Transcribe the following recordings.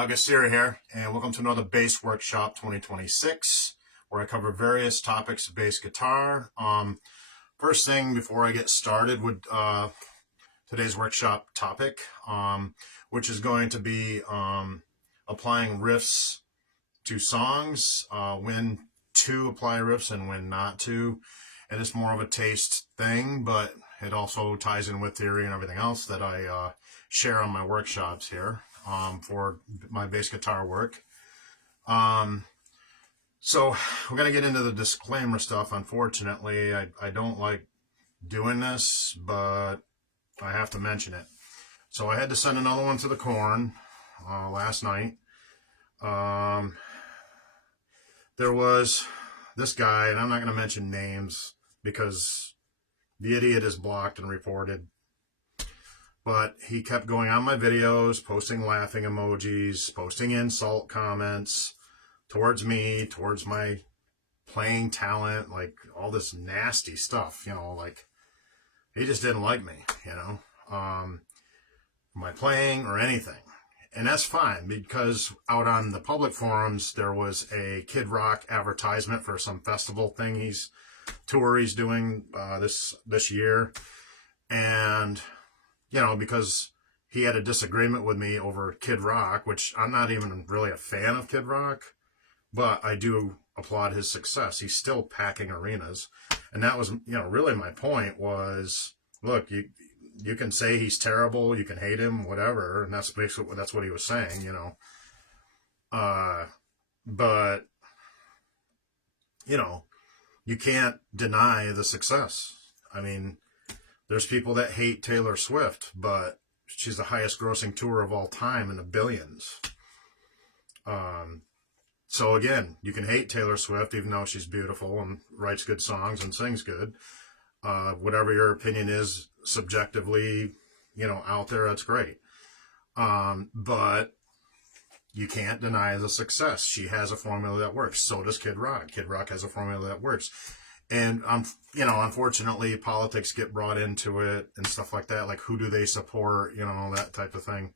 August Siri here, and welcome to another Bass Workshop 2026, where I cover various topics of bass guitar. First thing before I get started with today's workshop topic, which is going to be applying riffs to songs, when to apply riffs and when not to. And it's more of a taste thing, but it also ties in with theory and everything else that I share on my workshops here for my bass guitar work. So we're going to get into the disclaimer stuff. Unfortunately, I don't like doing this, but I have to mention it. So I had to send another one to the corn last night. There was this guy, and I'm not going to mention names because the idiot is blocked and reported. But he kept going on my videos, posting laughing emojis, posting insult comments towards me, towards my playing talent, like all this nasty stuff, like he just didn't like me, my playing or anything. And that's fine, because out on the public forums, there was a Kid Rock advertisement for some festival thing he's doing this year. And because he had a disagreement with me over Kid Rock, which I'm not even really a fan of Kid Rock, but I do applaud his success. He's still packing arenas. And that was, really my point was, look, you can say he's terrible, you can hate him, whatever, and that's basically what he was saying, but, you can't deny the success. I mean, there's people that hate Taylor Swift, but she's the highest grossing tour of all time in the billions. So again, you can hate Taylor Swift even though she's beautiful and writes good songs and sings good. Whatever your opinion is subjectively, out there, that's great. But you can't deny the success. She has a formula that works. So does Kid Rock. Kid Rock has a formula that works. And, unfortunately, politics get brought into it and stuff like that. Like, who do they support, that type of thing.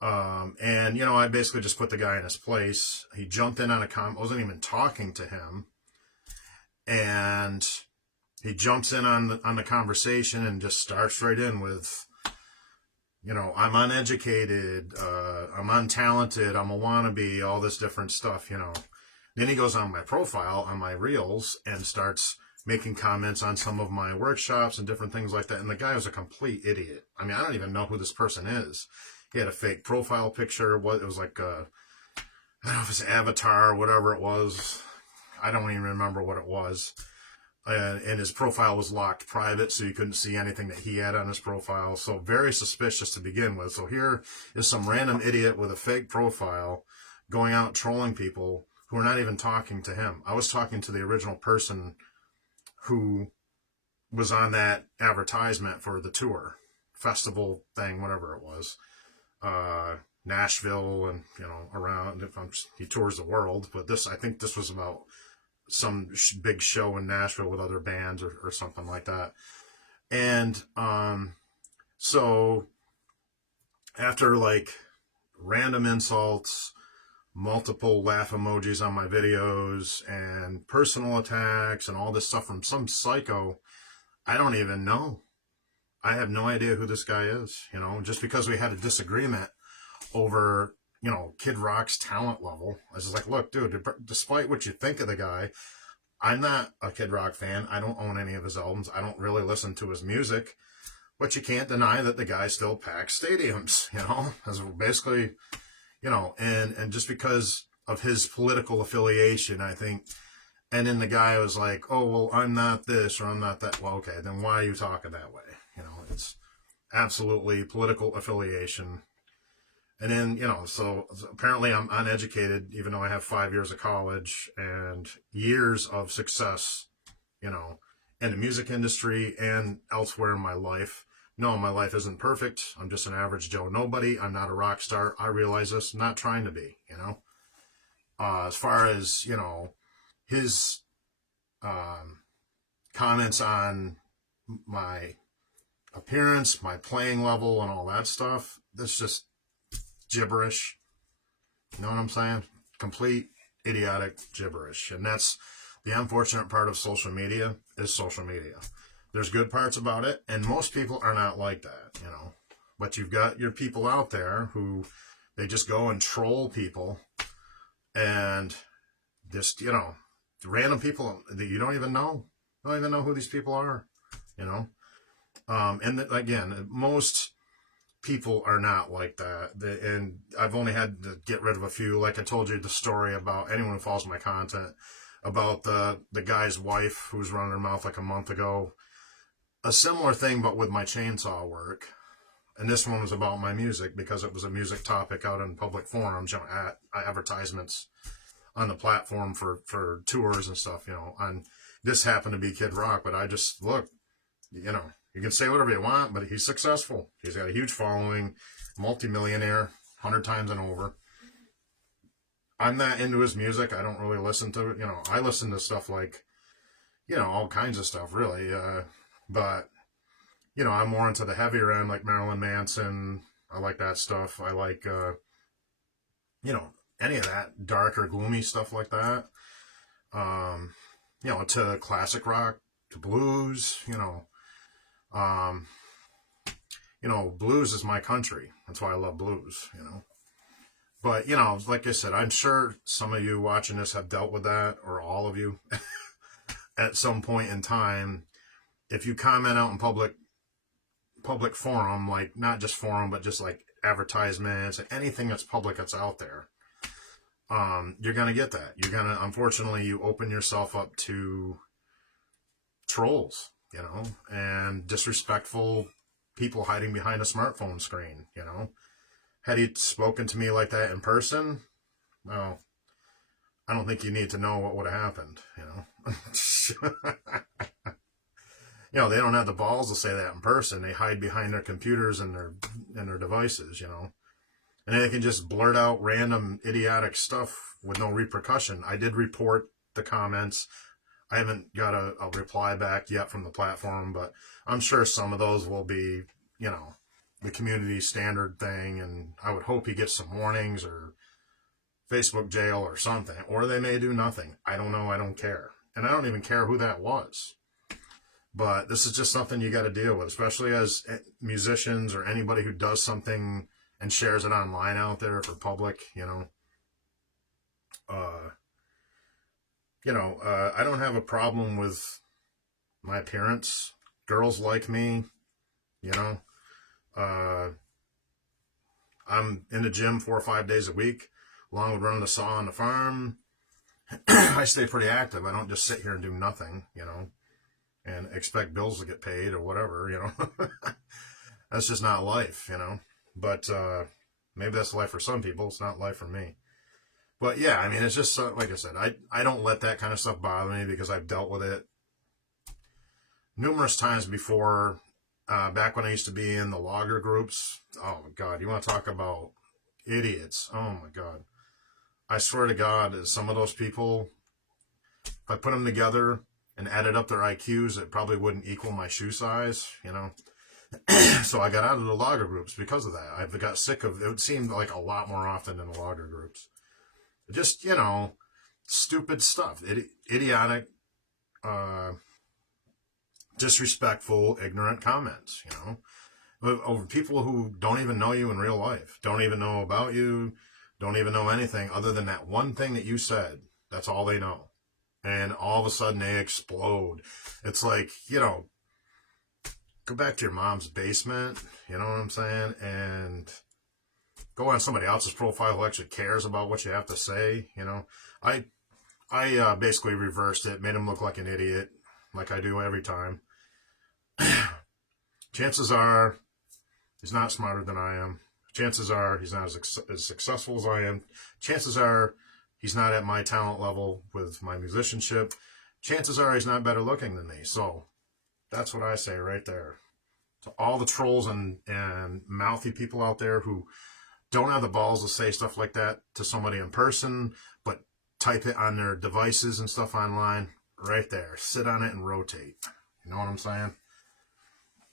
And, I basically just put the guy in his place. He jumped in on a I wasn't even talking to him. And he jumps in on the conversation and just starts right in with, I'm uneducated, I'm untalented, I'm a wannabe, all this different stuff, Then he goes on my profile, on my reels, and starts making comments on some of my workshops and different things like that. And the guy was a complete idiot. I mean, I don't even know who this person is. He had a fake profile picture. It was like, I don't know if it's avatar or whatever it was. I don't even remember what it was. And his profile was locked private, so you couldn't see anything that he had on his profile. So very suspicious to begin with. So here is some random idiot with a fake profile going out trolling people who are not even talking to him. I was talking to the original person who was on that advertisement for the tour, festival thing, whatever it was, Nashville and, around, he tours the world. But I think this was about some big show in Nashville with other bands or something like that. And so after like random insults, multiple laugh emojis on my videos, and personal attacks and all this stuff from some psycho I don't even know. I have no idea who this guy is, just because we had a disagreement over, Kid Rock's talent level. I was just like, look, dude, despite what you think of the guy, I'm not a Kid Rock fan. I don't own any of his albums. I don't really listen to his music. But you can't deny that the guy still packs stadiums, as basically, and just because of his political affiliation, I think. And then the guy was like, oh, well, I'm not this or I'm not that. Well, okay, then why are you talking that way? It's absolutely political affiliation. And then, so apparently I'm uneducated, even though I have 5 years of college and years of success, in the music industry and elsewhere in my life. No, my life isn't perfect. I'm just an average Joe nobody. I'm not a rock star. I realize this. I'm not trying to be, As far as, his comments on my appearance, my playing level, and all that stuff, that's just gibberish. You know what I'm saying? Complete idiotic gibberish. And that's the unfortunate part of social media is social media. There's good parts about it, and most people are not like that, you know. But you've got your people out there who they just go and troll people and just, you know, random people that you don't even know. You don't even know who these people are, you know. Again, most people are not like that. And I've only had to get rid of a few. Like I told you the story about anyone who follows my content about the guy's wife who was running her mouth like a month ago. A similar thing, but with my chainsaw work. And this one was about my music because it was a music topic out in public forums, you know, at advertisements on the platform for tours and stuff, you know. And this happened to be Kid Rock, but I just, look, you know, you can say whatever you want, but he's successful. He's got a huge following, multimillionaire, 100 times and over. I'm not into his music. I don't really listen to it. You know, I listen to stuff like, you know, all kinds of stuff, really. But, you know, I'm more into the heavier end, like Marilyn Manson. I like that stuff. I like, you know, any of that darker, gloomy stuff like that. You know, to classic rock, to blues, you know. You know, blues is my country. That's why I love blues, you know. But, you know, like I said, I'm sure some of you watching this have dealt with that, or all of you, at some point in time. If you comment out in public forum, like not just forum, but just like advertisements, anything that's public that's out there, you're going to get that. You're going to, unfortunately, you open yourself up to trolls, you know, and disrespectful people hiding behind a smartphone screen, you know. Had he spoken to me like that in person, well, I don't think you need to know what would have happened, you know. You know, they don't have the balls to say that in person. They hide behind their computers and their devices, you know. And they can just blurt out random idiotic stuff with no repercussion. I did report the comments. I haven't got a reply back yet from the platform, but I'm sure some of those will be, you know, the community standard thing, and I would hope he gets some warnings or Facebook jail or something, or they may do nothing. I don't know. I don't care. And I don't even care who that was. But this is just something you got to deal with, especially as musicians or anybody who does something and shares it online out there for public, you know. I don't have a problem with my appearance. Girls like me, you know. I'm in the gym 4 or 5 days a week, along with running the saw on the farm. I stay pretty active. I don't just sit here and do nothing, you know, and expect bills to get paid or whatever, you know. That's just not life, you know. But maybe that's life for some people. It's not life for me. But yeah, I mean, it's just like I said, I don't let that kind of stuff bother me because I've dealt with it numerous times before. Back when I used to be in the logger groups. Oh my God, you want to talk about idiots? Oh my God. I swear to God, some of those people, if I put them together and added up their IQs, it probably wouldn't equal my shoe size, you know. So I got out of the logger groups because of that. I got sick of it. It seemed like a lot more often in the logger groups. Just, you know, stupid stuff. Idiotic, disrespectful, ignorant comments, you know, over people who don't even know you in real life, don't even know about you, don't even know anything other than that one thing that you said. That's all they know. And all of a sudden they explode. It's like, you know, go back to your mom's basement, you know what I'm saying, and go on somebody else's profile who actually cares about what you have to say, you know. I basically reversed it, made him look like an idiot, like I do every time. Chances are he's not smarter than I am. Chances are he's not as successful as I am. Chances are he's not at my talent level with my musicianship. Chances are he's not better looking than me. So that's what I say right there. To all the trolls and mouthy people out there who don't have the balls to say stuff like that to somebody in person, but type it on their devices and stuff online, right there. Sit on it and rotate. You know what I'm saying?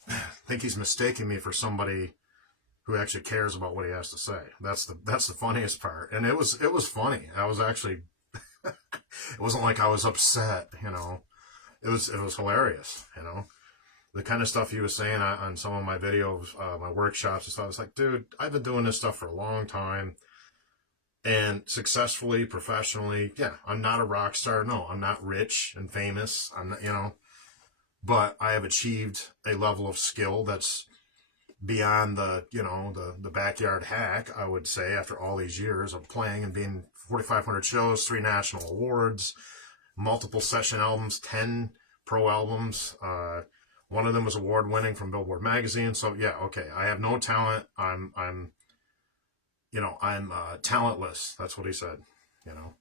I think he's mistaking me for somebody who actually cares about what he has to say. That's the funniest part. And it was funny. I was actually, it wasn't like I was upset, you know. It was hilarious, you know. The kind of stuff he was saying on some of my videos, my workshops and stuff. I was like, dude, I've been doing this stuff for a long time, and successfully, professionally. Yeah, I'm not a rock star. No, I'm not rich and famous. I'm not, you know, but I have achieved a level of skill that's beyond the, you know, the backyard hack, I would say, after all these years of playing and being 4,500 shows, 3 national awards, multiple session albums, 10 pro albums. One of them was award winning from Billboard magazine. So yeah, okay, I have no talent. I'm talentless. That's what he said, you know.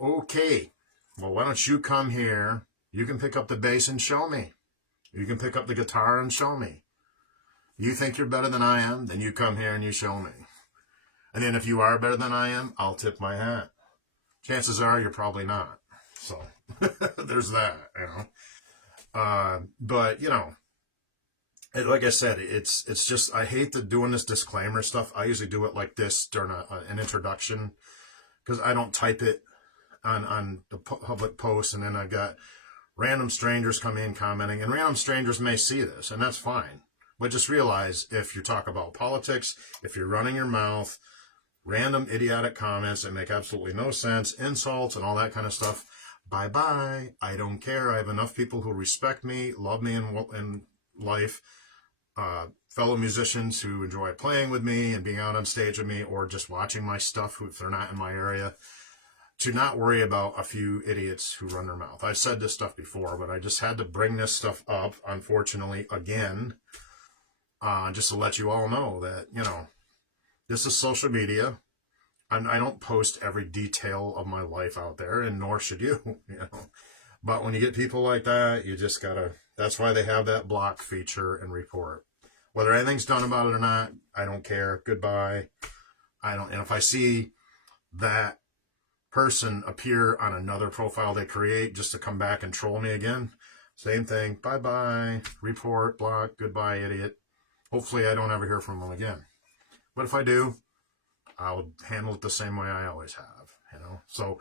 Okay, well, why don't you come here? You can pick up the bass and show me. You can pick up the guitar and show me. You think you're better than I am, then you come here and you show me. And then if you are better than I am, I'll tip my hat. Chances are you're probably not. So there's that, you know. But, you know, like I said, it's just, I hate doing this disclaimer stuff. I usually do it like this during an introduction, because I don't type it on the public post, and then I've got random strangers come in commenting, and random strangers may see this, and that's fine. But just realize, if you talk about politics, if you're running your mouth, random idiotic comments that make absolutely no sense, insults and all that kind of stuff, bye-bye. I don't care. I have enough people who respect me, love me in life, fellow musicians who enjoy playing with me and being out on stage with me, or just watching my stuff if they're not in my area, to not worry about a few idiots who run their mouth. I've said this stuff before, but I just had to bring this stuff up, unfortunately, again, just to let you all know that, you know, this is social media. I don't post every detail of my life out there, and nor should you, you know. But when you get people like that, you just gotta, that's why they have that block feature and report. Whether anything's done about it or not, I don't care. Goodbye. And if I see that person appear on another profile they create just to come back and troll me again, same thing. Bye-bye. Report, block, goodbye, idiot. Hopefully I don't ever hear from them again. But if I do, I'll handle it the same way I always have, you know. So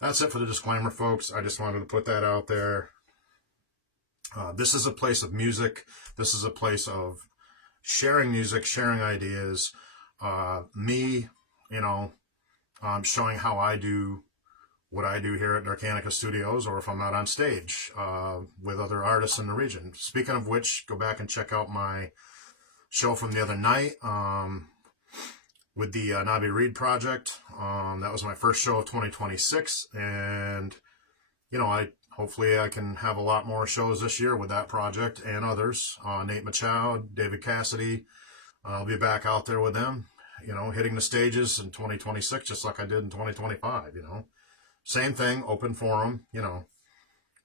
that's it for the disclaimer, folks. I just wanted to put that out there. This is a place of music. This is a place of sharing music, sharing ideas. Me, you know, showing how I do what I do here at Darkanica Studios, or if I'm not on stage with other artists in the region. Speaking of which, go back and check out my show from the other night with the Nobby Reed Project. That was my first show of 2026, and you know, hopefully I can have a lot more shows this year with that project and others. Nate Machow, David Cassidy, I'll be back out there with them, you know, hitting the stages in 2026 just like I did in 2025, you know. Same thing, open forum, you know,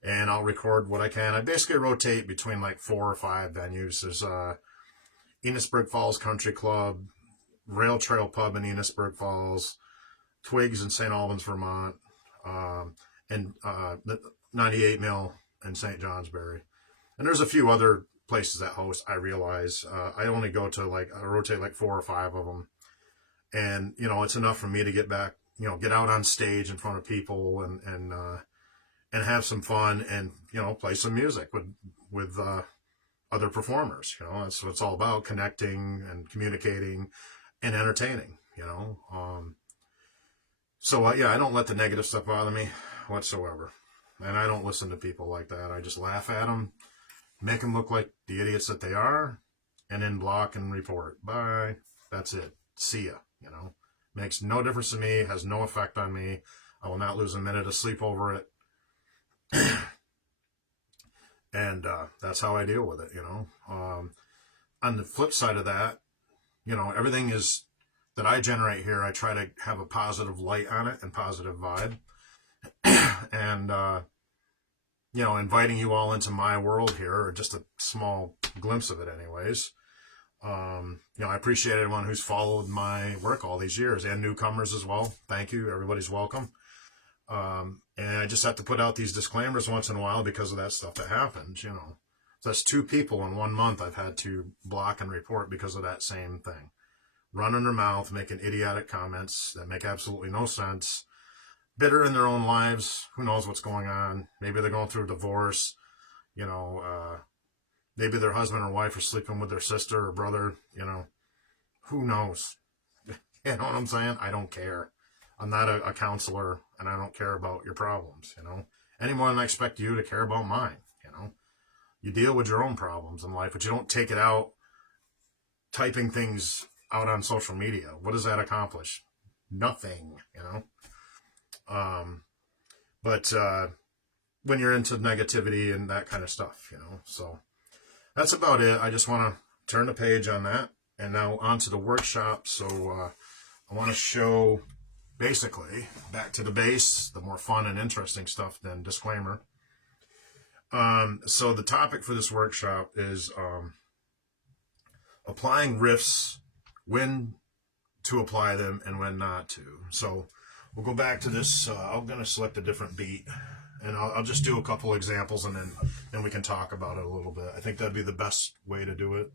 and I'll record what I can. I basically rotate between like 4 or 5 venues. There's Enosburg Falls Country Club, Rail Trail Pub in Enosburg Falls, Twigs in St. Albans, Vermont, and the 98 Mill in St. Johnsbury. And there's a few other places that host, I realize. I only go to I rotate like 4 or 5 of them. And, you know, it's enough for me to get back, you know, get out on stage in front of people and have some fun and, you know, play some music with other performers. You know, that's what it's all about, connecting and communicating and entertaining, you know. So, yeah, I don't let the negative stuff bother me whatsoever. And I don't listen to people like that. I just laugh at them, make them look like the idiots that they are, and then block and report. Bye. That's it. See ya, you know. Makes no difference to me, has no effect on me. I will not lose a minute of sleep over it. And that's how I deal with it, you know. On the flip side of that, you know, everything is that I generate here, I try to have a positive light on it and positive vibe. And, you know, inviting you all into my world here, or just a small glimpse of it anyways. You know, I appreciate everyone who's followed my work all these years, and newcomers as well. Thank you. Everybody's welcome. And I just have to put out these disclaimers once in a while because of that stuff that happens, you know. So that's 2 people in 1 month I've had to block and report because of that same thing. Running their mouth, making idiotic comments that make absolutely no sense. Bitter in their own lives. Who knows what's going on? Maybe they're going through a divorce. Maybe their husband or wife are sleeping with their sister or brother. Who knows? You know what I'm saying? I don't care. I'm not a counselor, and I don't care about your problems, any more than I expect you to care about mine. You deal with your own problems in life, but you don't take it out typing things out on social media. What does that accomplish? Nothing, But when you're into negativity and that kind of stuff, so that's about it. I just want to turn the page on that, and now on to the workshop. So I want to show, basically, back to the base, the more fun and interesting stuff than disclaimer. So the topic for this workshop is applying riffs, when to apply them and when not to. So we'll go back to this. I'm going to select a different beat, and I'll just do a couple examples, and then we can talk about it a little bit. I think that'd be the best way to do it.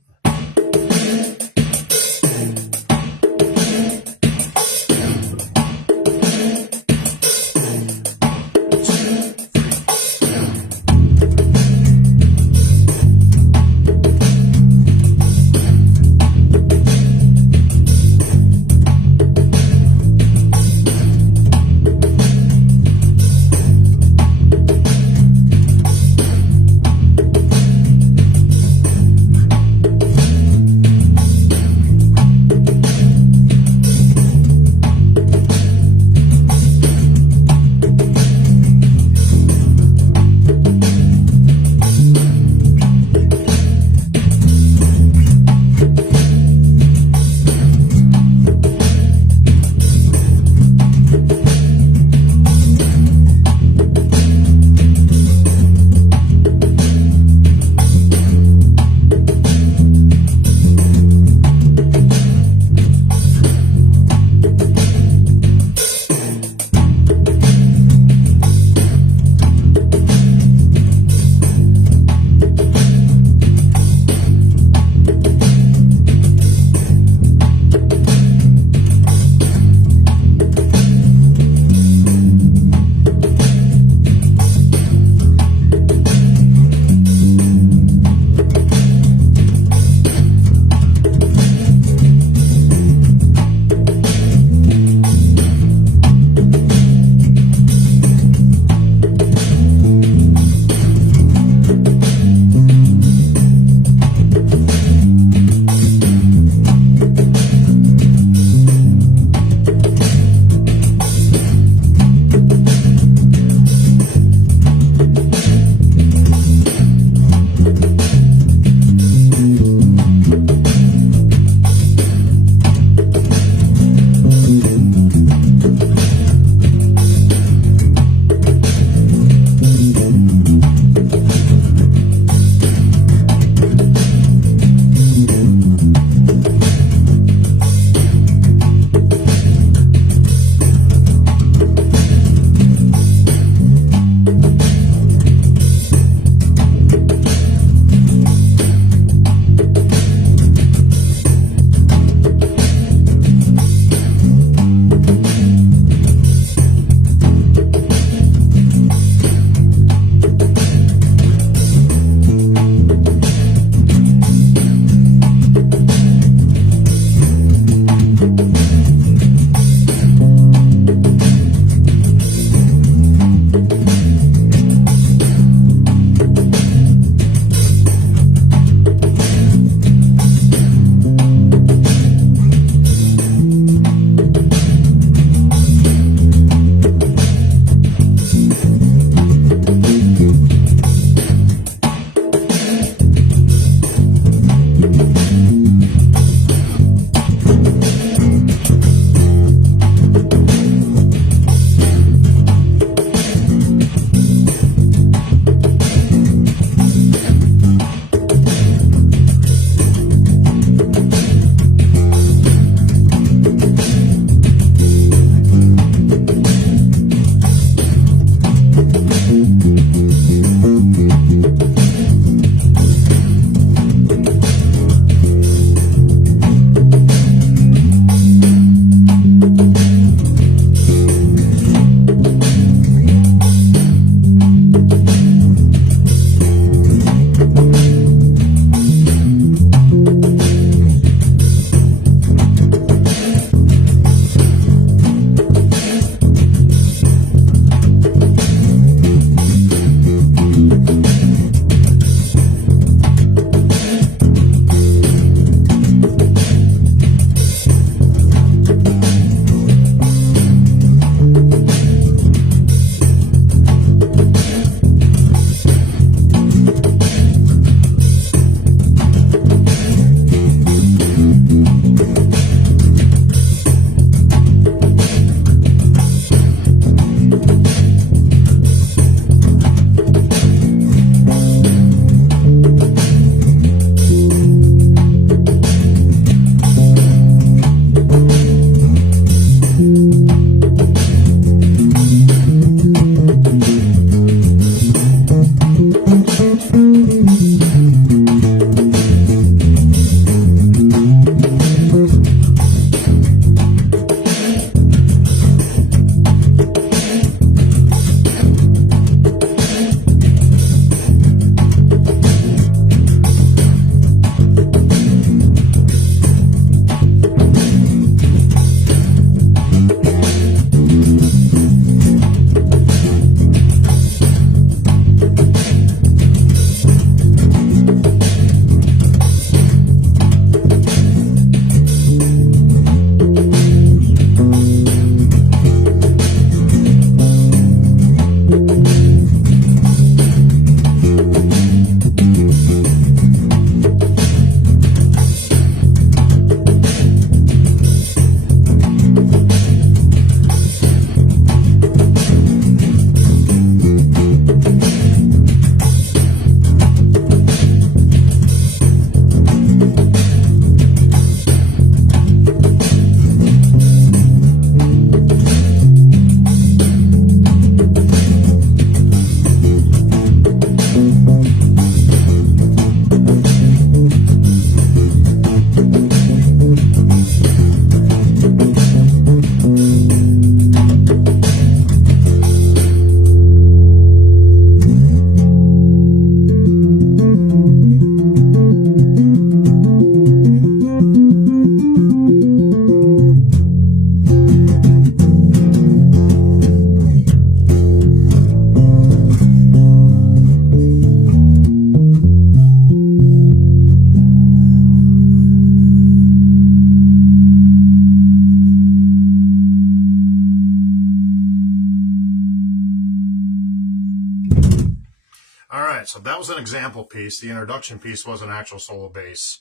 All right, so that was an example piece. The introduction piece was an actual solo bass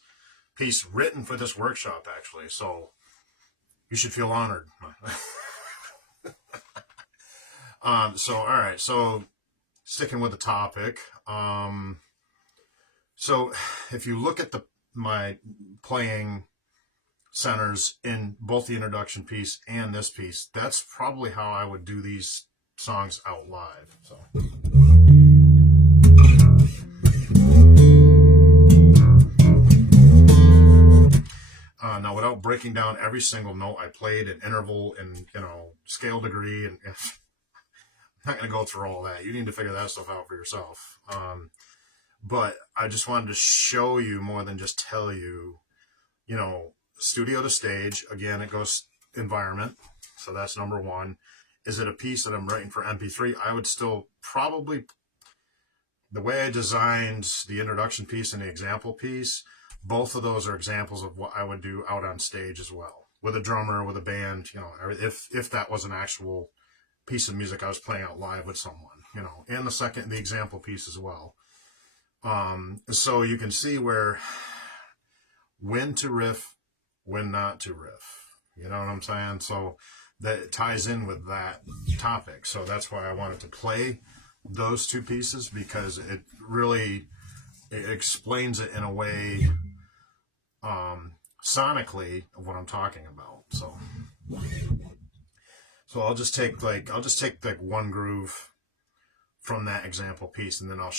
piece written for this workshop, actually. So you should feel honored. So all right, so sticking with the topic. So if you look at my playing centers in both the introduction piece and this piece, that's probably how I would do these songs out live. So. Now, without breaking down every single note I played, in interval, and scale degree, and I'm not going to go through all that. You need to figure that stuff out for yourself. But I just wanted to show you more than just tell you, studio to stage. Again, it goes environment. So that's number one. Is it a piece that I'm writing for MP3? I would still probably, the way I designed the introduction piece and the example piece, both of those are examples of what I would do out on stage as well, with a drummer, with a band, if that was an actual piece of music I was playing out live with someone, and the example piece as well. So you can see when to riff, when not to riff. You know what I'm saying? So that ties in with that topic. So that's why I wanted to play those two pieces, because it really explains it in a way sonically of what I'm talking about. So I'll just take like one groove from that example piece, and then I'll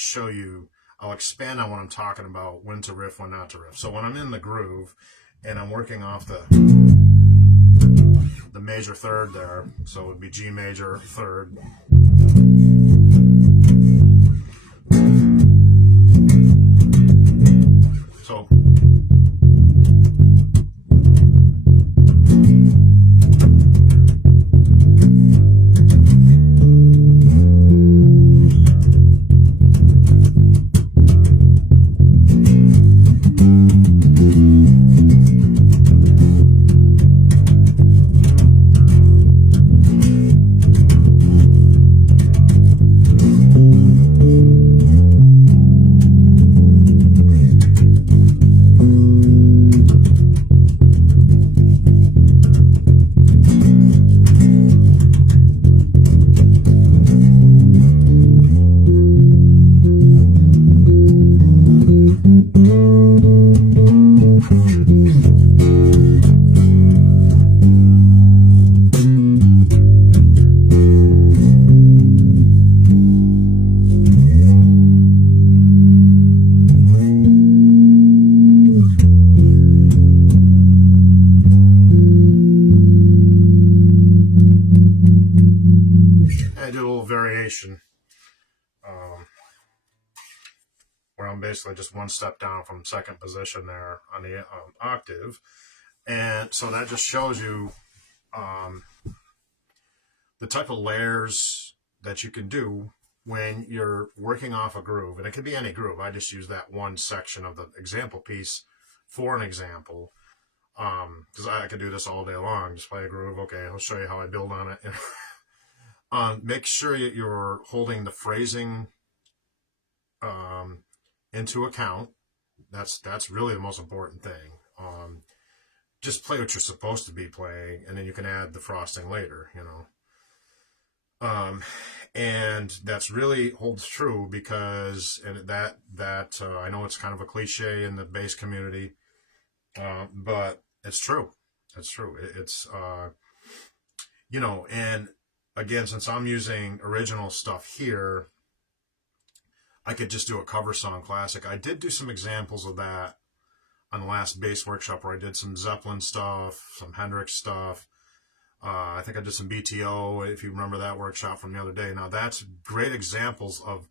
expand on what I'm talking about, when to riff, when not to riff. So when I'm in the groove and I'm working off the major third there, so it would be G major third. So where I'm basically just one step down from second position there on the octave. And so that just shows you the type of layers that you can do when you're working off a groove. And it could be any groove. I just use that one section of the example piece for an example, because I could do this all day long. Just play a groove. Okay, I'll show you how I build on it. Make sure that you're holding the phrasing into account. That's really the most important thing. Just play what you're supposed to be playing, and then you can add the frosting later, and that's really holds true, because that I know it's kind of a cliche in the bass community, but it's true. It's true. It's and again, since I'm using original stuff here, I could just do a cover song classic. I did do some examples of that on the last bass workshop, where I did some Zeppelin stuff, some Hendrix stuff. I think I did some BTO, if you remember that workshop from the other day. Now, that's great examples of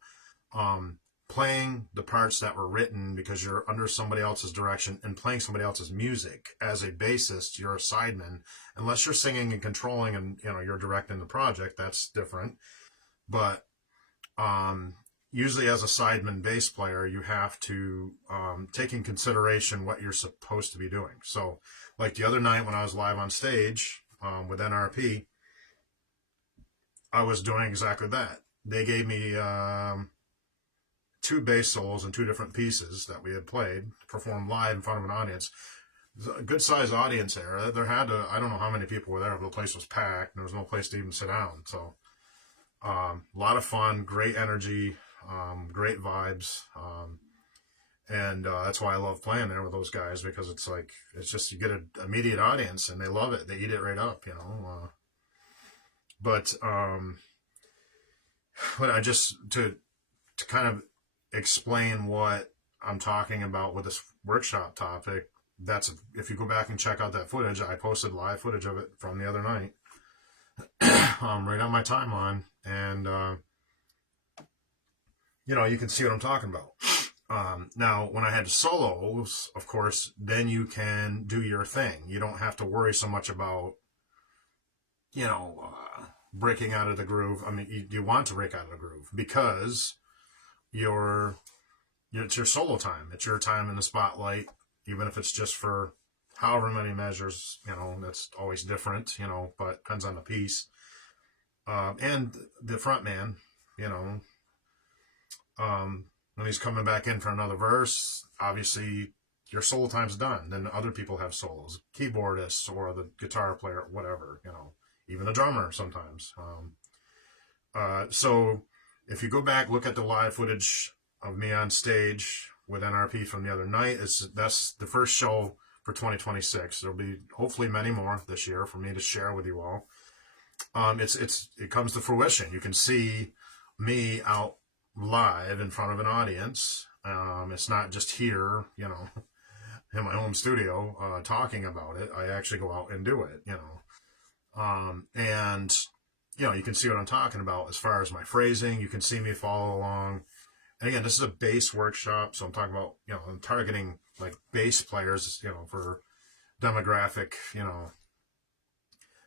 playing the parts that were written because you're under somebody else's direction and playing somebody else's music. As a bassist, you're a sideman. Unless you're singing and controlling and you're directing the project, that's different. But usually as a sideman bass player, you have to take in consideration what you're supposed to be doing. So like the other night when I was live on stage with NRP, I was doing exactly that. They gave me two bass solos and two different pieces that we had played, performed live in front of an audience. A good sized audience there. There had to, I don't know how many people were there, but the place was packed and there was no place to even sit down. So, a lot of fun, great energy, great vibes. And that's why I love playing there with those guys, because it's like, it's just, you get an immediate audience and they love it. They eat it right up, you know. But I just, to kind of explain what I'm talking about with this workshop topic, that's, if you go back and check out that footage, I posted live footage of it from the other night, right on my timeline, and you know, you can see what I'm talking about. Now, when I had solos, of course, then you can do your thing. You don't have to worry so much about, you know, breaking out of the groove. I mean, you want to break out of the groove because it's your solo time. It's your time in the spotlight, even if it's just for however many measures, you know, that's always different, you know, but depends on the piece. And the front man, you know, when he's coming back in for another verse, obviously your solo time's done. Then other people have solos, keyboardists or the guitar player, whatever, you know, even the drummer sometimes. So if you go back, look at the live footage of me on stage with NRP from the other night, that's the first show for 2026. There'll be hopefully many more this year for me to share with you all. It comes to fruition. You can see me out live in front of an audience. It's not just here, you know, in my home studio, talking about it. I actually go out and do it, you know. And, you know, you can see what I'm talking about as far as my phrasing. You can see me follow along. And again, this is a bass workshop, so I'm talking about, you know, I'm targeting like bass players, you know, for demographic, you know,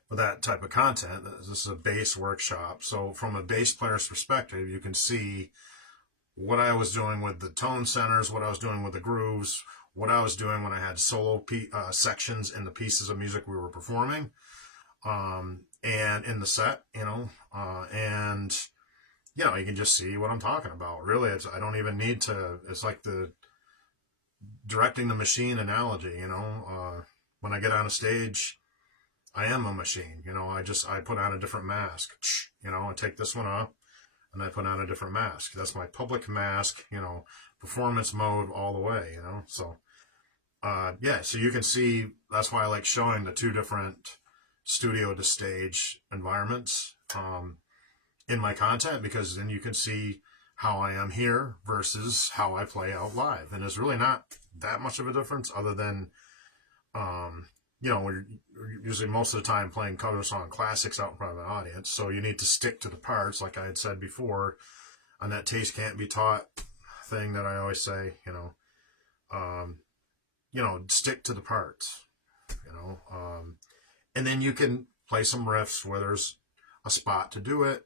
for that type of content. This is a bass workshop. So from a bass player's perspective, you can see what I was doing with the tone centers, what I was doing with the grooves, what I was doing when I had solo sections in the pieces of music we were performing, and in the set, you know, and, you know, you can just see what I'm talking about. Really, I don't even need to, it's like the directing the machine analogy, you know. When I get on a stage, I am a machine, you know. I put on a different mask, you know, I take this one off and I put on a different mask. That's my public mask, you know, performance mode all the way, you know. So, yeah, so you can see, that's why I like showing the two different studio to stage environments in my content, because then you can see how I am here versus how I play out live. And there's really not that much of a difference, other than, you know, we're usually most of the time playing cover song classics out in front of an audience. So you need to stick to the parts, like I had said before, on that taste can't be taught thing that I always say, you know, stick to the parts, you know, and then you can play some riffs where there's a spot to do it,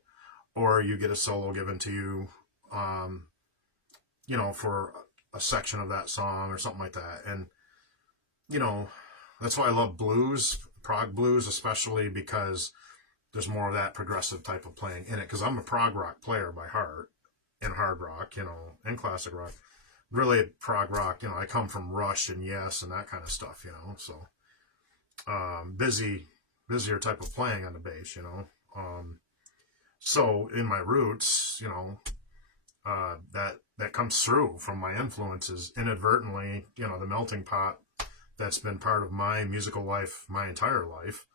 or you get a solo given to you, you know, for a section of that song or something like that. And, you know, that's why I love blues, prog blues, especially because there's more of that progressive type of playing in it. Because I'm a prog rock player by heart, and hard rock, you know, and classic rock. Really, prog rock, you know, I come from Rush and Yes and that kind of stuff, you know. So, busier type of playing on the bass, you know. So in my roots, you know, that comes through from my influences inadvertently, you know, the melting pot that's been part of my musical life my entire life.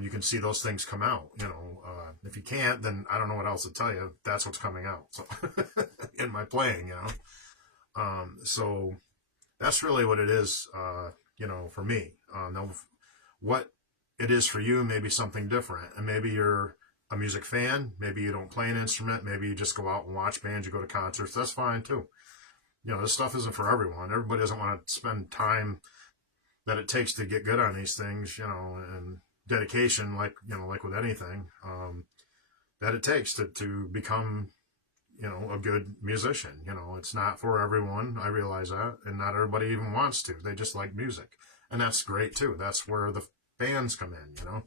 You can see those things come out, you know. If you can't, then I don't know what else to tell you. That's what's coming out. So in my playing, you know. So that's really what it is, you know, for me. Now, what it is for you may be something different. And maybe you're a music fan. Maybe you don't play an instrument. Maybe you just go out and watch bands. You go to concerts. That's fine too. You know, this stuff isn't for everyone. Everybody doesn't want to spend time that it takes to get good on these things, you know, and dedication, like, you know, like with anything, that it takes to become, you know, a good musician. You know, it's not for everyone. I realize that. And not everybody even wants to. They just like music. And that's great too. That's where the fans come in, you know,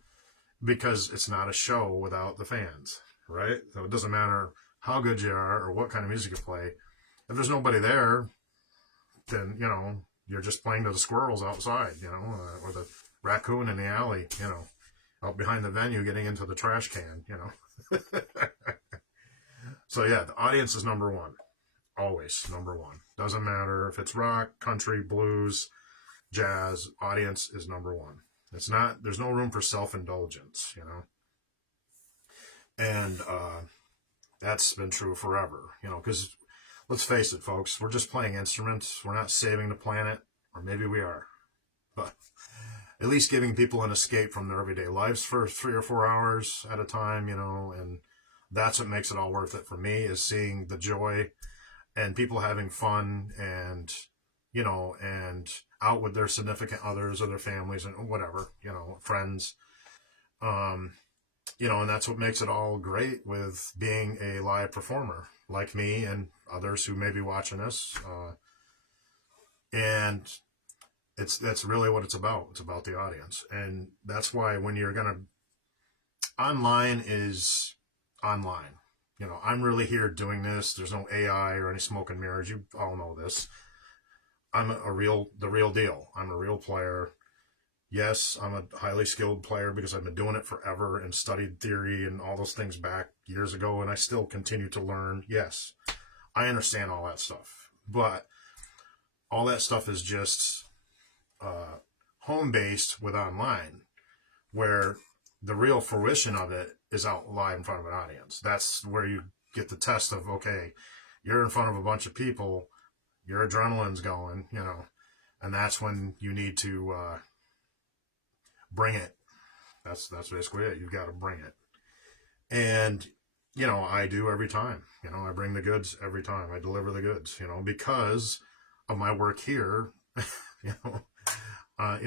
because it's not a show without the fans, right? So it doesn't matter how good you are or what kind of music you play. If there's nobody there, then, you know, you're just playing to the squirrels outside, you know, or the raccoon in the alley, you know, out behind the venue getting into the trash can, you know. So yeah, the audience is number one. Always number one. Doesn't matter if it's rock, country, blues, jazz, audience is number one. It's not, there's no room for self-indulgence, you know. And that's been true forever, you know, because let's face it, folks, we're just playing instruments. We're not saving the planet, or maybe we are. But at least giving people an escape from their everyday lives for 3 or 4 hours at a time, you know, and that's what makes it all worth it for me, is seeing the joy and people having fun and, you know, and out with their significant others or their families and whatever, you know, friends. You know, and that's what makes it all great with being a live performer like me and others who may be watching this. And that's really what it's about. It's about the audience. And that's why when you're going to, online is online. You know, I'm really here doing this. There's no AI or any smoke and mirrors. You all know this. I'm the real deal. I'm a real player. Yes, I'm a highly skilled player because I've been doing it forever and studied theory and all those things back years ago, and I still continue to learn. Yes, I understand all that stuff. But all that stuff is just home-based with online, where the real fruition of it is out live in front of an audience. That's where you get the test of, okay, you're in front of a bunch of people, your adrenaline's going, you know, and that's when you need to bring it. That's basically it. You've got to bring it. And, you know, I do every time. You know, I bring the goods every time. I deliver the goods, you know, because of my work here, you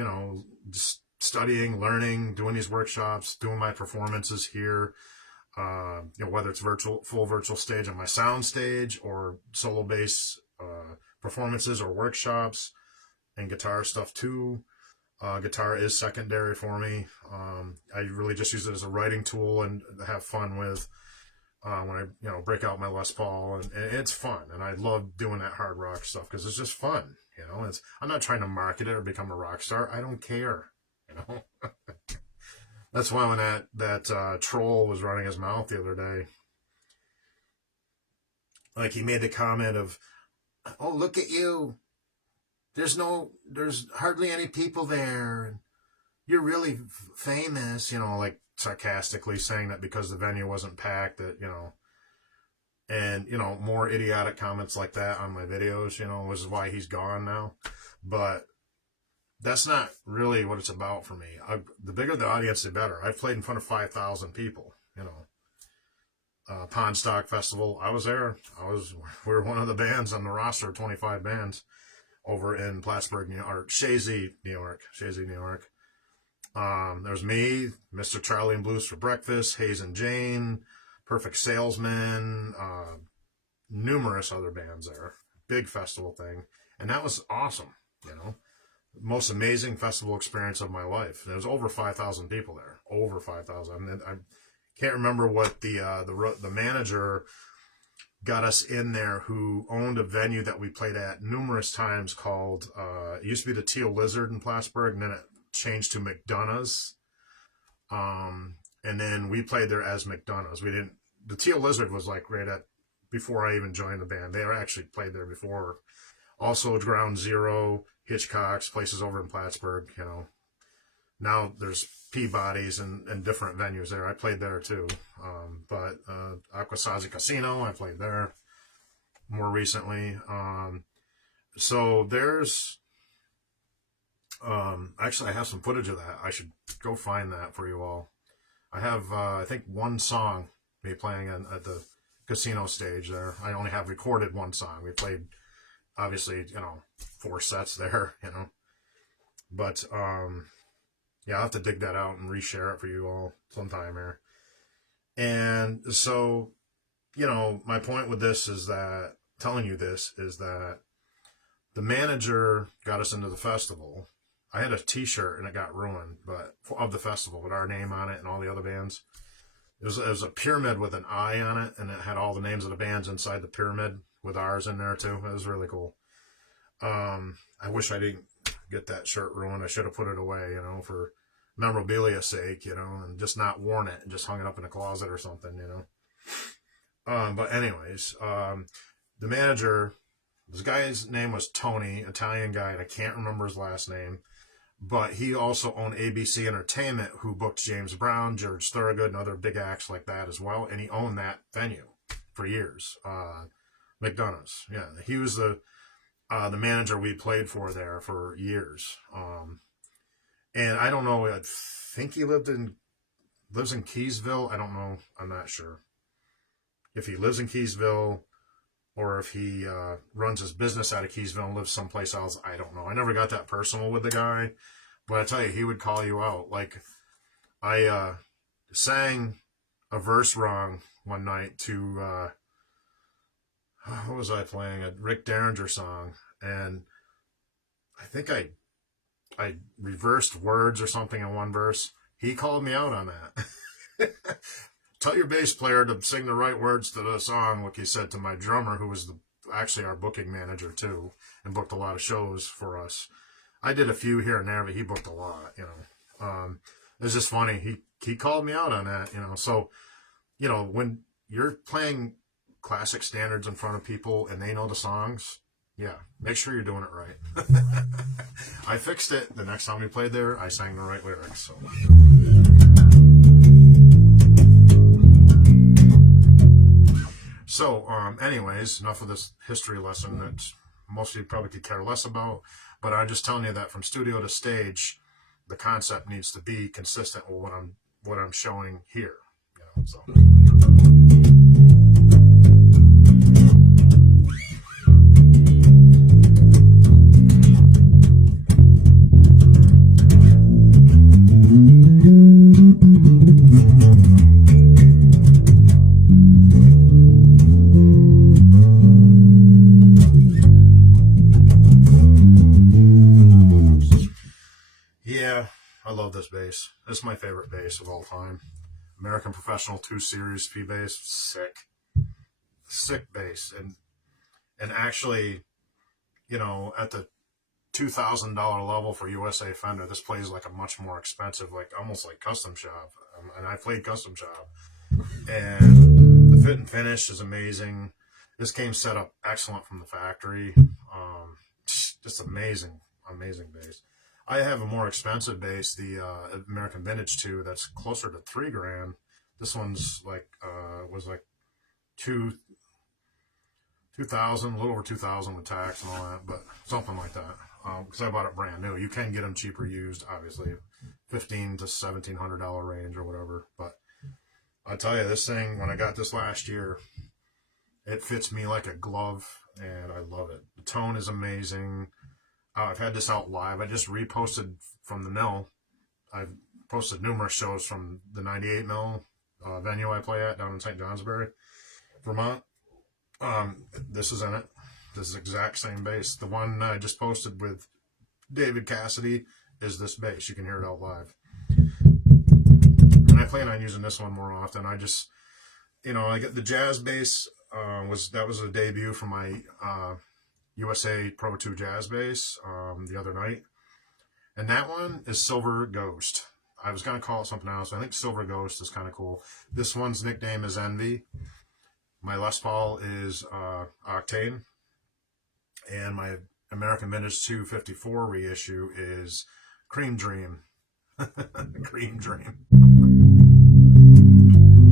know, just studying, learning, doing these workshops, doing my performances here, you know, whether it's full virtual stage on my sound stage or solo bass performances or workshops and guitar stuff too. Guitar is secondary for me. I really just use it as a writing tool and have fun with when I, you know, break out my Les Paul, and it's fun. And I love doing that hard rock stuff because it's just fun. You know, I'm not trying to market it or become a rock star. I don't care. You know, that's why when that troll was running his mouth the other day, like he made the comment of, "Oh, look at you. There's hardly any people there. You're really famous," you know, like sarcastically saying that because the venue wasn't packed, that, you know, and, you know, more idiotic comments like that on my videos, you know, is why he's gone now. But that's not really what it's about for me. The bigger the audience, the better. I've played in front of 5,000 people, you know. Pond Stock Festival, I was there. We were one of the bands on the roster of 25 bands over in Plattsburgh, New York, Shazy, New York. There's me, Mr. Charlie and Blues for Breakfast, Hayes and Jane, Perfect Salesman, numerous other bands there. Big festival thing. And that was awesome, you know. Most amazing festival experience of my life. There was over 5,000 people there. Over 5,000. I mean, I can't remember what the manager got us in there, who owned a venue that we played at numerous times called, it used to be the Teal Lizard in Plattsburgh, and then it changed to McDonough's. And then we played there as McDonough's. The Teal Lizard was like before I even joined the band. They were actually played there before. Also Ground Zero, Hitchcock's, places over in Plattsburgh, you know. Now there's Peabody's and different venues there. I played there too. But Aquasazi Casino, I played there more recently. So there's, actually I have some footage of that. I should go find that for you all. I have, I think, one song me playing at the casino stage there. I only have recorded one song. We played, obviously, you know, 4 sets there, you know. But, yeah, I'll have to dig that out and reshare it for you all sometime here. And so, you know, my point with this is that, telling you this, is that the manager got us into the festival. I had a t-shirt and it got ruined, but of the festival with our name on it and all the other bands. It was a pyramid with an eye on it, and it had all the names of the bands inside the pyramid with ours in there too. It was really cool. I wish I didn't get that shirt ruined. I should have put it away, you know, for memorabilia's sake, you know, and just not worn it and just hung it up in a closet or something, you know. But anyways, the manager, this guy's name was Tony, Italian guy, and I can't remember his last name. But he also owned ABC Entertainment, who booked James Brown, George Thorogood, and other big acts like that as well. And he owned that venue for years. McDonough's, yeah, he was the manager we played for there for years. And I don't know. I think he lives in Keysville. I don't know. I'm not sure if he lives in Keysville or if he runs his business out of Keysville and lives someplace else. I don't know. I never got that personal with the guy, but I tell you, he would call you out. Like, I sang a verse wrong one night to what was I playing? A Rick Derringer song, and I think I reversed words or something in one verse. He called me out on that. Tell your bass player to sing the right words to the song, like he said to my drummer, who was actually our booking manager too, and booked a lot of shows for us. I did a few here and there, but he booked a lot, you know. It was just funny. He called me out on that, you know. So, you know, when you're playing classic standards in front of people and they know the songs, yeah, make sure you're doing it right. I fixed it. The next time we played there, I sang the right lyrics. So. So, anyways, enough of this history lesson that most of you probably could care less about, but I'm just telling you that from studio to stage, the concept needs to be consistent with what I'm showing here. You know, so. Yeah, I love this bass. This is my favorite bass of all time. American Professional 2 Series P bass. Sick bass. And actually, you know, at the $2,000 level for USA Fender, this plays like a much more expensive, like almost like custom shop. And I played custom shop. And the fit and finish is amazing. This came set up excellent from the factory. Just amazing bass. I have a more expensive bass, the American Vintage 2, that's closer to $3,000. This one's like was like 2,000, a little over 2,000 with tax and all that, but something like that. Because I bought it brand new. You can get them cheaper used, obviously, $1,500 to $1,700 range or whatever. But I tell you, this thing, when I got this last year, it fits me like a glove, and I love it. The tone is amazing. I've had this out live. I just reposted from the mill. I've posted numerous shows from the 98 mill venue I play at down in St. Johnsbury, Vermont. This is in it. This is the exact same bass. The one I just posted with David Cassidy is this bass. You can hear it out live. And I plan on using this one more often. I just, you know, I get the jazz bass. That was a debut for my USA Pro 2 jazz bass the other night. And that one is Silver Ghost. I was going to call it something else. I think Silver Ghost is kind of cool. This one's nickname is Envy. My Les Paul is Octane. And my American Vintage 254 reissue is Cream Dream. Cream Dream.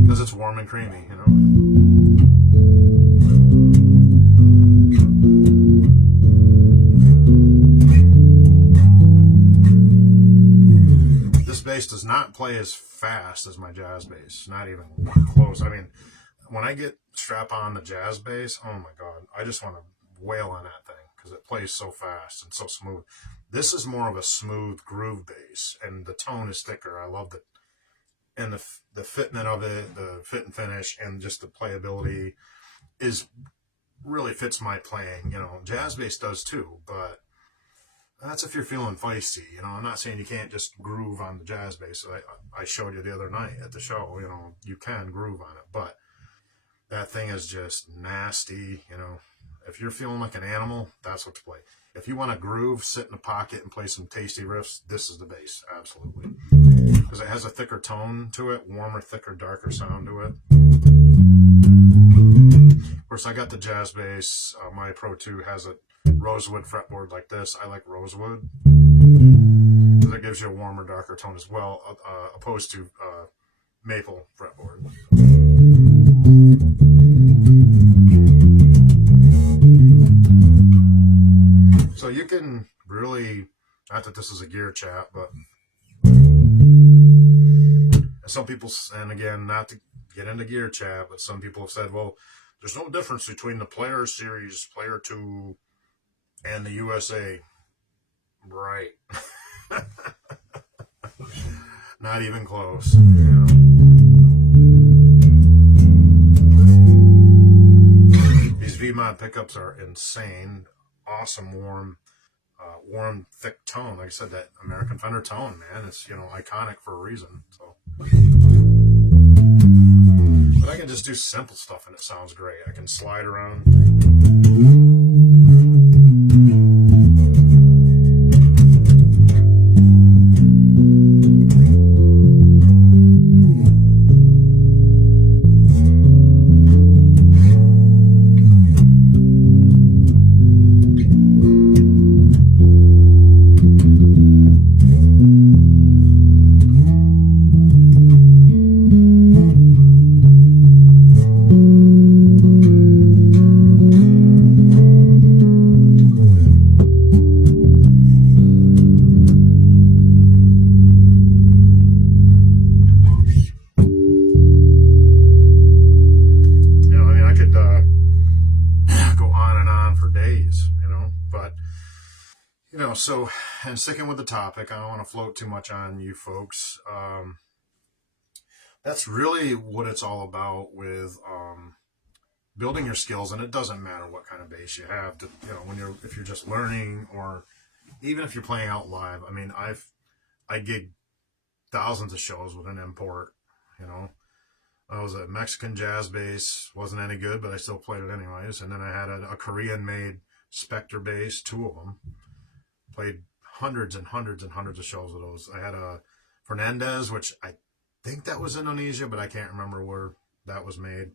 Because it's warm and creamy, you know. Bass does not play as fast as my jazz bass, not even close. I mean, when I get strap on the jazz bass, oh my god, I just want to wail on that thing because it plays so fast and so smooth. This is more of a smooth groove bass, and the tone is thicker. I love it, and the fitment of it, the fit and finish, and just the playability is really fits my playing. You know, jazz bass does too, but that's if you're feeling feisty, you know. I'm not saying you can't just groove on the jazz bass. I showed you the other night at the show, you know, you can groove on it, but that thing is just nasty, you know. If you're feeling like an animal, that's what to play. If you want to groove, sit in the pocket and play some tasty riffs, this is the bass, absolutely. Because it has a thicker tone to it, warmer, thicker, darker sound to it. Of course, I got the jazz bass. My Pro 2 has a rosewood fretboard like this. I like rosewood because it gives you a warmer, darker tone as well, opposed to maple fretboard. So you can really, not that this is a gear chat, but some people, and again, not to get into gear chat, but some people have said, well, there's no difference between the Player Series, Player 2, and the USA. Right. Not even close. These V-Mod pickups are insane. Awesome, warm, thick tone. Like I said, that American Fender tone, man, it's, iconic for a reason. So, but I can just do simple stuff and it sounds great. I can slide around. So, and sticking with the topic, I don't want to float too much on you folks. That's really what it's all about with building your skills, and it doesn't matter what kind of bass you have. If you're just learning, or even if you're playing out live. I mean, I gig thousands of shows with an import. I was a Mexican jazz bass, wasn't any good, but I still played it anyways. And then I had a Korean-made Spectre bass, 2 of them. Played hundreds and hundreds and hundreds of shows with those. I had a Fernandez, which I think that was Indonesia, but I can't remember where that was made.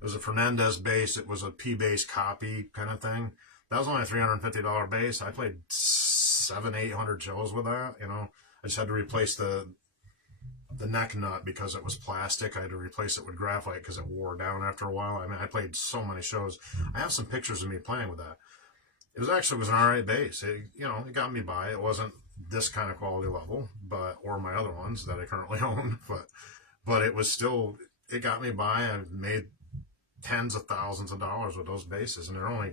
It was a Fernandez bass. It was a P-bass copy kind of thing. That was only a $350 bass. I played 700-800 shows with that. I just had to replace the neck nut because it was plastic. I had to replace it with graphite because it wore down after a while. I mean, I played so many shows. I have some pictures of me playing with that. It was an alright bass. It got me by. It wasn't this kind of quality level, or my other ones that I currently own, but it was still, it got me by. I made tens of thousands of dollars with those basses, and they're only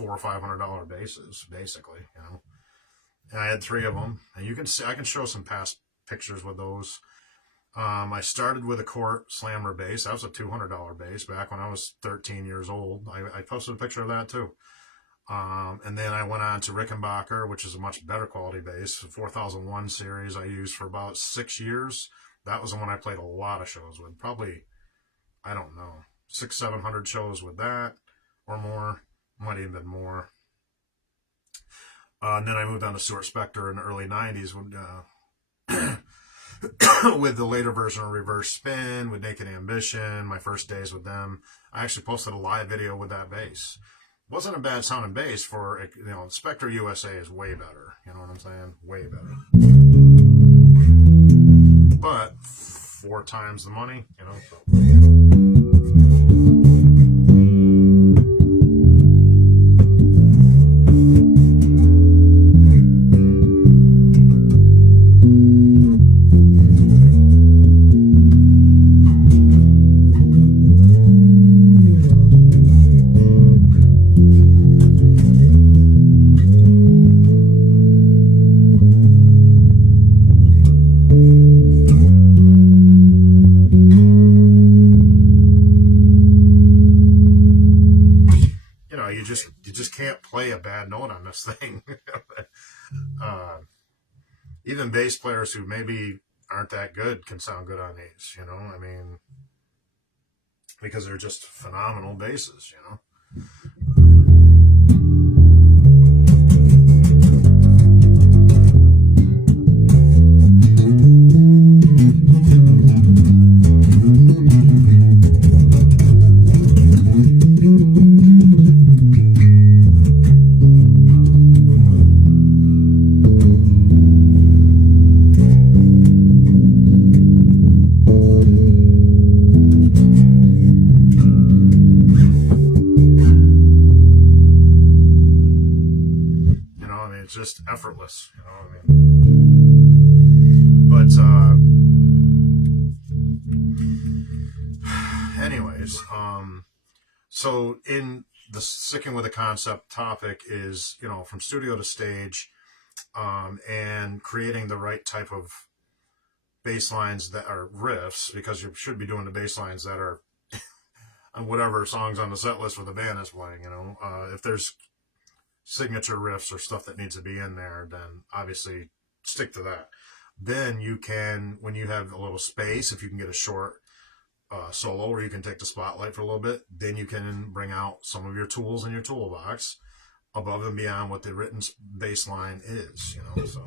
$400 or $500 basses, basically. And I had 3 of them, and you can see, I can show some past pictures with those. I started with a Court Slammer bass. That was a $200 bass back when I was 13 years old. I posted a picture of that too. And then I went on to Rickenbacker, which is a much better quality bass, 4001 series I used for about 6 years. That was the one I played a lot of shows with. Probably, I don't know, 600-700 shows with that or more. Might even been more. And then I moved on to Stuart Spectre in the early 90s with the later version of Reverse Spin, with Naked Ambition, my first days with them. I actually posted a live video with that bass. Wasn't a bad sounding bass for, Spectre USA is way better. You know what I'm saying? Way better. But 4 times the money, You just can't play a bad note on this thing. Even bass players who maybe aren't that good can sound good on these, I mean, because they're just phenomenal basses, effortless. You know, I mean, but anyways, so in the sticking with the concept topic is, you know, from studio to stage, and creating the right type of bass lines that are riffs, because you should be doing the bass lines that are on whatever songs on the set list for the band is playing. You know, if there's signature riffs or stuff that needs to be in there, then obviously stick to that. Then you can, when you have a little space, if you can get a short solo where you can take the spotlight for a little bit, then you can bring out some of your tools in your toolbox above and beyond what the written bass line is, you know, so.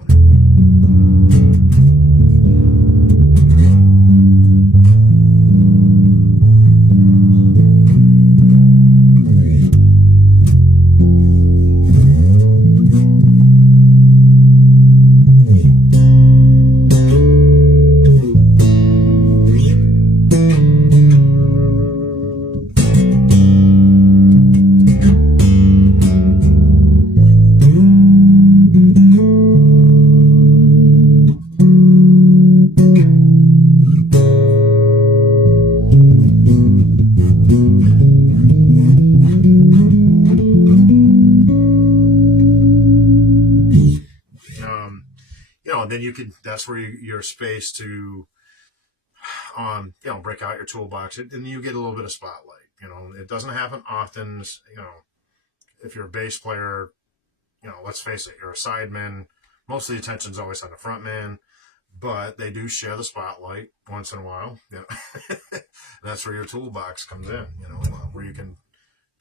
Then you could, that's where your space to, you know, break out your toolbox, and you get a little bit of spotlight. You know, it doesn't happen often. You know, if you're a bass player, you know, let's face it, you're a sideman. Most of the attention's always on the front man, but they do share the spotlight once in a while. You know, that's where your toolbox comes in. You know, where you can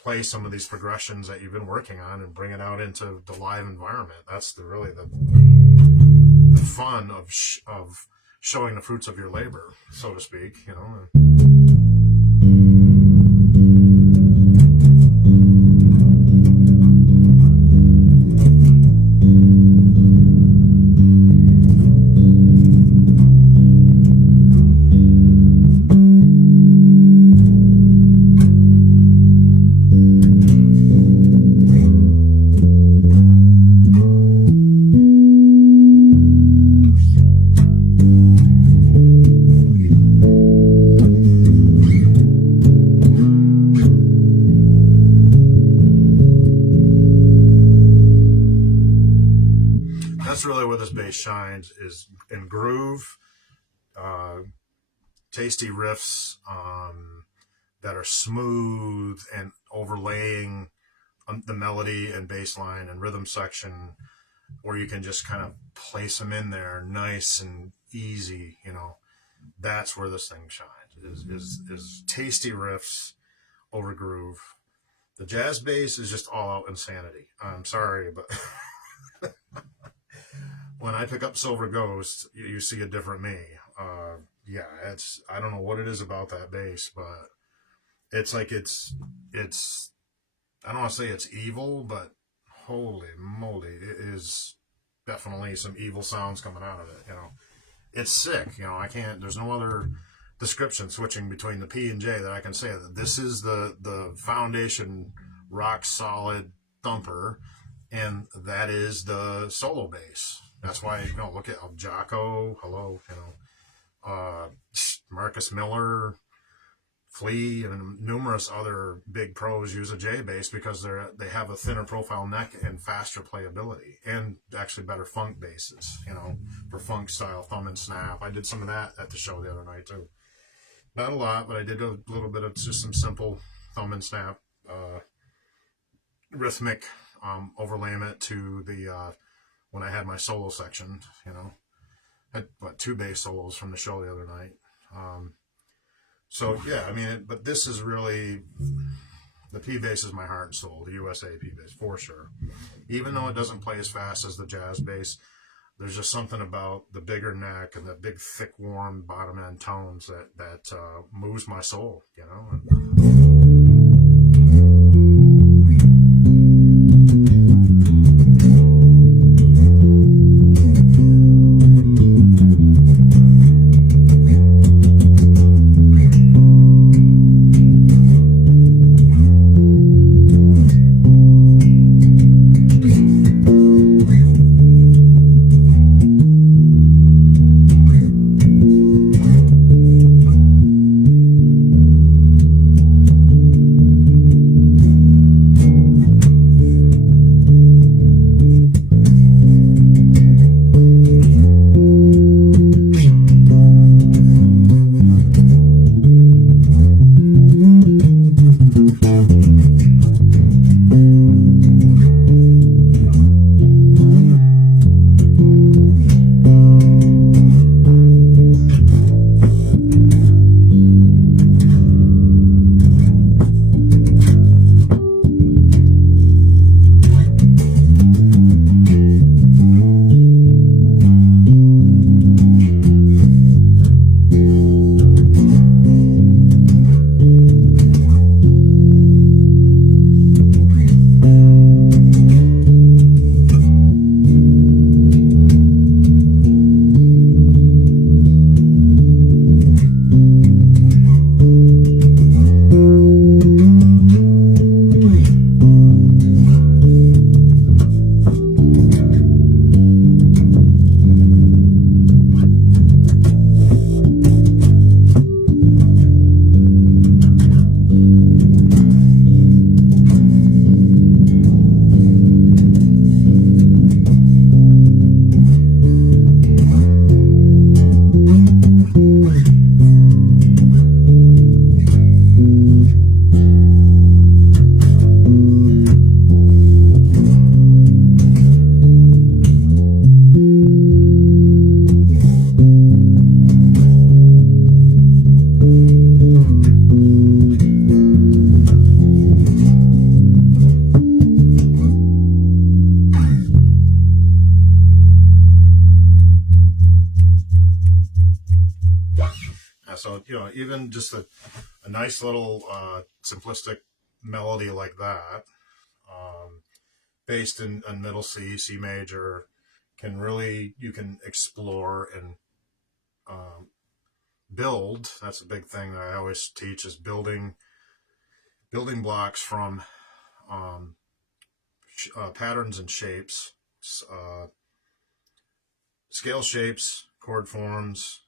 play some of these progressions that you've been working on and bring it out into the live environment. That's really the fun of showing the fruits of your labor, so to speak, you know. Really where this bass shines is in groove, tasty riffs that are smooth and overlaying the melody and bass line and rhythm section, where you can just kind of place them in there nice and easy. You know, that's where this thing shines, is tasty riffs over groove. The jazz bass is just all out insanity. I'm sorry, but when I pick up Silver Ghost, you see a different me. Yeah, I don't know what it is about that bass, but it's like it's I don't want to say it's evil, but holy moly, it is definitely some evil sounds coming out of it. You know, it's sick. You know, there's no other description switching between the P and J that I can say that this is the foundation, rock solid thumper, and that is the solo bass. That's why, you know, look at Jocko, hello, you know, Marcus Miller, Flea, and numerous other big pros use a J bass because they have a thinner profile neck and faster playability, and actually better funk basses, you know, for funk style thumb and snap. I did some of that at the show the other night too. Not a lot, but I did a little bit of just some simple thumb and snap, rhythmic overlayment to the when I had my solo section, you know. I had 2 bass solos from the show the other night. So yeah, I mean, but this is really, the P bass is my heart and soul, the USA P bass for sure. Even though it doesn't play as fast as the jazz bass, there's just something about the bigger neck and the big, thick, warm bottom end tones that moves my soul, you know. So, even just a nice little simplistic melody like that, based in middle C, C major, you can explore and build. That's a big thing that I always teach, is building blocks from patterns and shapes, scale shapes, chord forms,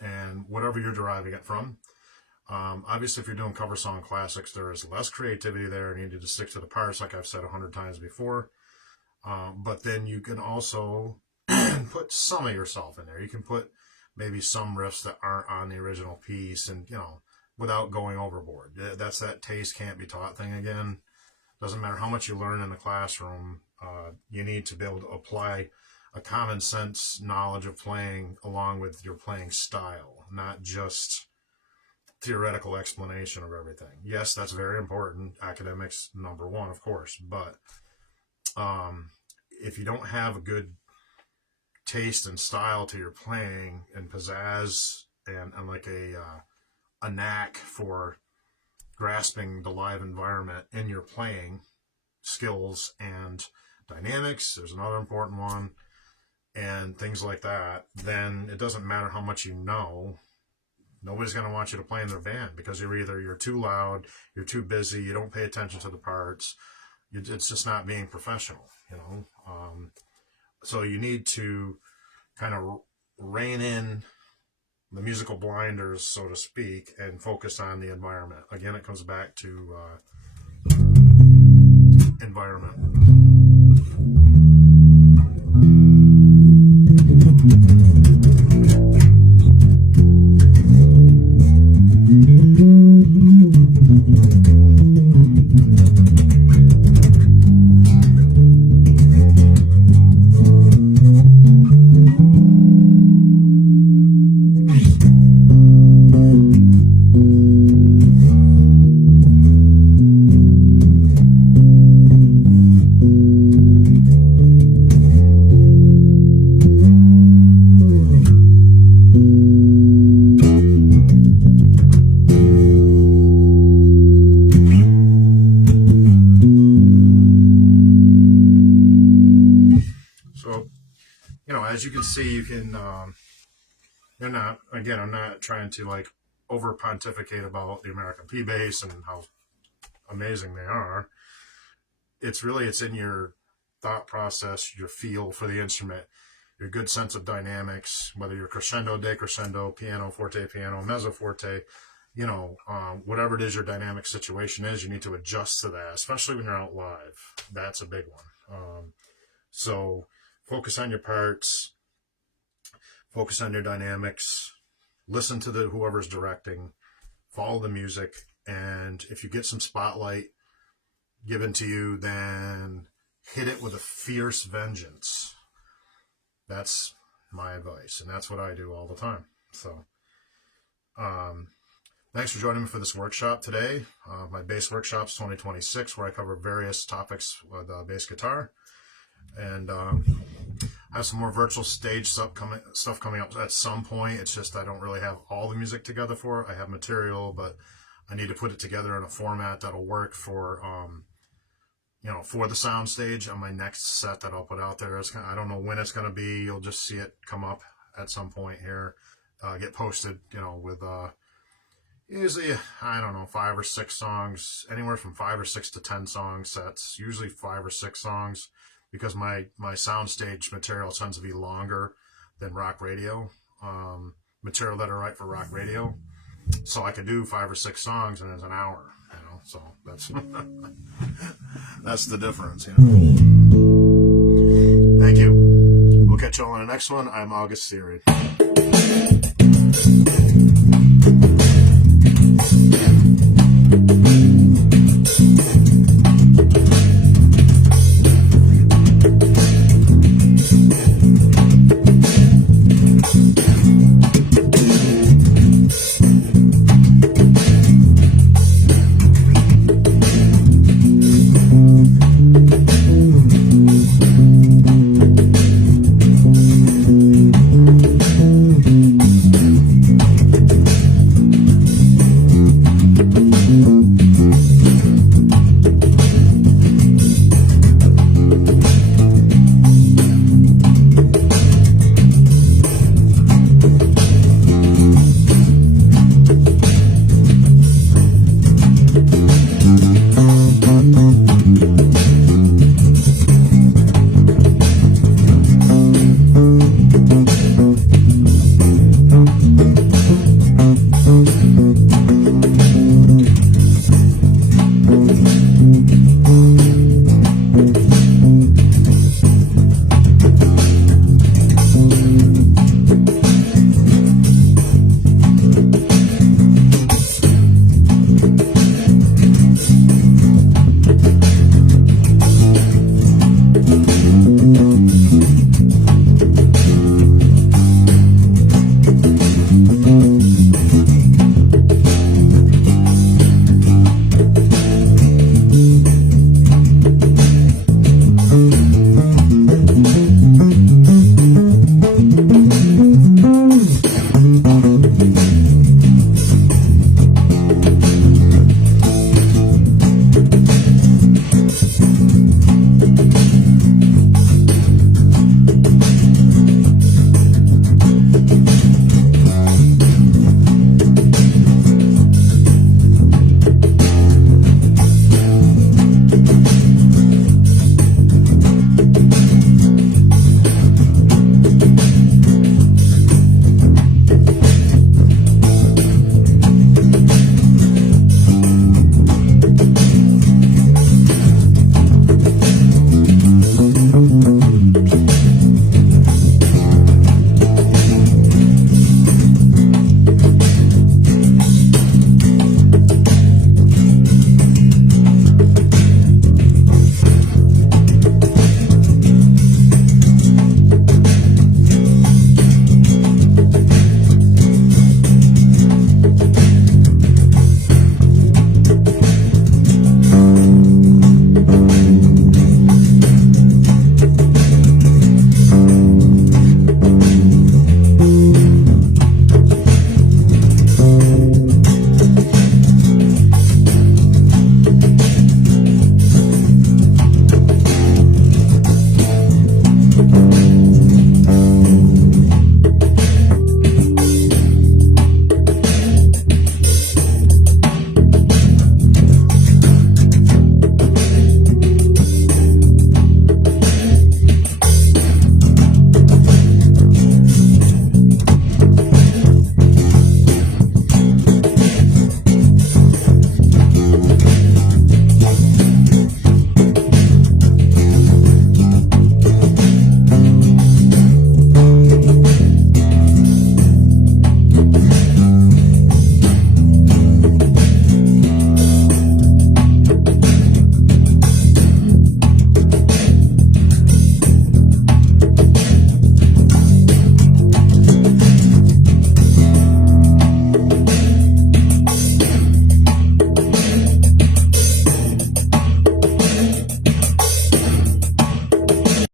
and whatever you're deriving it from. Obviously, if you're doing cover song classics, there is less creativity there, and you need to stick to the parts, like I've said 100 times before. But then you can also put some of yourself in there. You can put maybe some riffs that aren't on the original piece, and without going overboard. That's that taste can't be taught thing again. Doesn't matter how much you learn in the classroom, you need to be able to apply a common sense knowledge of playing along with your playing style, not just theoretical explanation of everything. Yes, that's very important. Academics, number one, of course. But if you don't have a good taste and style to your playing, and pizzazz, and like a knack for grasping the live environment in your playing skills and dynamics, there's another important one, and things like that, then it doesn't matter how much you know. Nobody's going to want you to play in their band, because you're too loud, you're too busy, you don't pay attention to the parts. It's just not being professional, So you need to kind of rein in the musical blinders, so to speak, and focus on the environment. Again, it comes back to environment. As you can see, you can, I'm not trying to like over pontificate about the American P bass and how amazing they are. It's in your thought process, your feel for the instrument, your good sense of dynamics, whether you're crescendo, decrescendo, piano, forte, piano, mezzo forte, whatever it is your dynamic situation is, you need to adjust to that, especially when you're out live. That's a big one. So focus on your parts, focus on your dynamics, listen to whoever's directing, follow the music, and if you get some spotlight given to you, then hit it with a fierce vengeance. That's my advice, and that's what I do all the time. So thanks for joining me for this workshop today. My bass workshops 2026, where I cover various topics with bass guitar. And I have some more virtual stage stuff coming up at some point. It's just I don't really have all the music together for it. I have material, but I need to put it together in a format that'll work for for the sound stage on my next set that I'll put out there. I don't know when it's going to be. You'll just see it come up at some point here, get posted, with usually, 5 or 6 songs, anywhere from 5 or 6 to 10 song sets, usually 5 or 6 songs, because my soundstage material tends to be longer than rock radio, material that I write for rock radio. So I can do 5 or 6 songs and it's an hour, so that's, that's the difference, Thank you. We'll catch you all on the next one. I'm August Theory.